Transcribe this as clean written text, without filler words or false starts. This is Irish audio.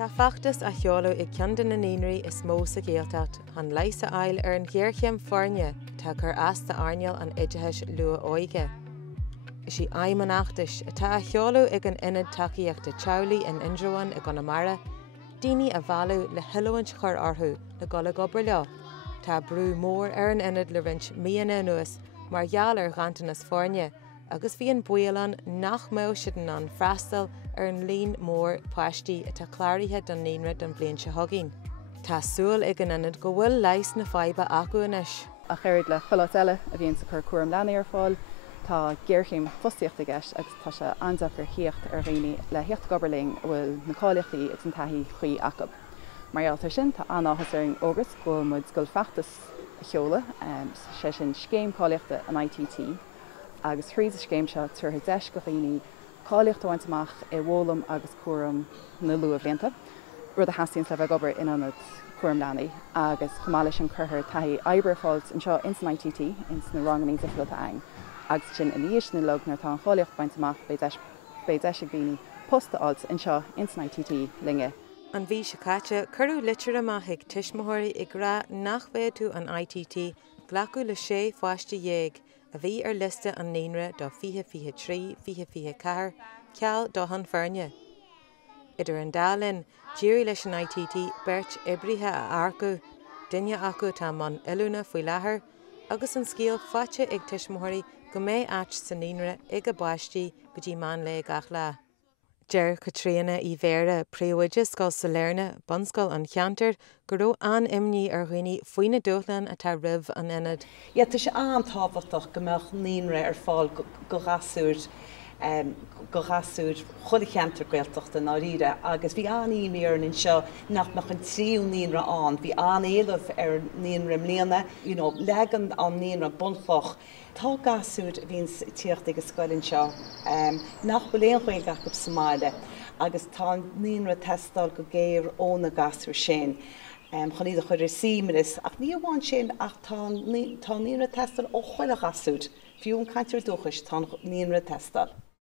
Tá feachtas a cheolú I ceann na níonraí is mó sa géaltacht an leis a ail ar an ghearchéim foirne tá chur as a airneal an iditheis lua óige. Is sí aimmanachtais atá a cheolú ag an inad takeíochta teaghlaí in Indreáin I Conamara, daoine a bhailú le hiileáint chur orthú le gola gobar leo. Tá brú mór ar an inad le rint míana nuas mar gheall ar gantanas foirne, agus bhí an bualan nach mó sidan an freastal ar an líon mór páistí atá chláirithe don níonra don bblion se thugainn. Tá súil ag an inad go bhfuil leis na faiba acu inis. A chéir le choláit eile a bhíonn sa chur cuairm leanaí ar fáil, tá géarchéim fostaíochta gceist agus tá sé andeachar híocht ar dhaoine le hiocht gobarling bhfuil na cáiliachtaí ag an taithí chuí acab. Marghealtar sin tá anáthas ar an ógus go muid go feachtas cheola sé sin scéim cáiliachta an ITT agus thríd a scéim seo tuaithe deis go dhaoine cáiliacht amach I bhólam agus cuairm na lua bhlianta, rud a hasíonn le bheith gobar in anad cuairm leanaí agus chumála sin churthir taithí oibre fáilt an seo ins an ITT ins na ranganí difriúilta ein. Agus sin in níos na log nar tá an cháiliacht baint amach bé deis ag daoine posta áilt an seo ins an ITT linge. An bhí se caite curú litir amach ag tuismothirí ag rá nach bhéad tú an ITT ghlacu le sé fáiste dhéag a bhí ar liste an níonra do 2023, 2024, ceall do an feirne. Idir an dálinn, dírí leis an ITT beirt ibrithe a arcu, duine acu tá man ilúna faoi láthair, agus an scíal fáte ag tuismothirí go mé áit san níonra ag a báistí go dtí man le gach lá. Deir Catriona I bhéire príomhaide scoil sa Léirne, bunscoil an cheantar, go raibh an imní ar dhaoine faoine dúchlann atá ribh an inad. Ja, tá sé antábhachtach go mbeadh níonra ar fáil go gasúir chula cheantar gaeltacht an áíre, agus bhí aníomí ar an seo nach an tríú níonra an, bhí anéalah ar níonra mléana, legan an níonra bunfach. Tá gasúd bhín tíocht ag scoilinn seo nach bhfuil éon gach go Somáile, agus tá níonra testáil go géir óna gasúr sin. Chun iad a chuir símaras ach ní bháin sin ach tá níonra testáil ó chuile gasúd. Fiú an cantar dúchas tá níonra testáil.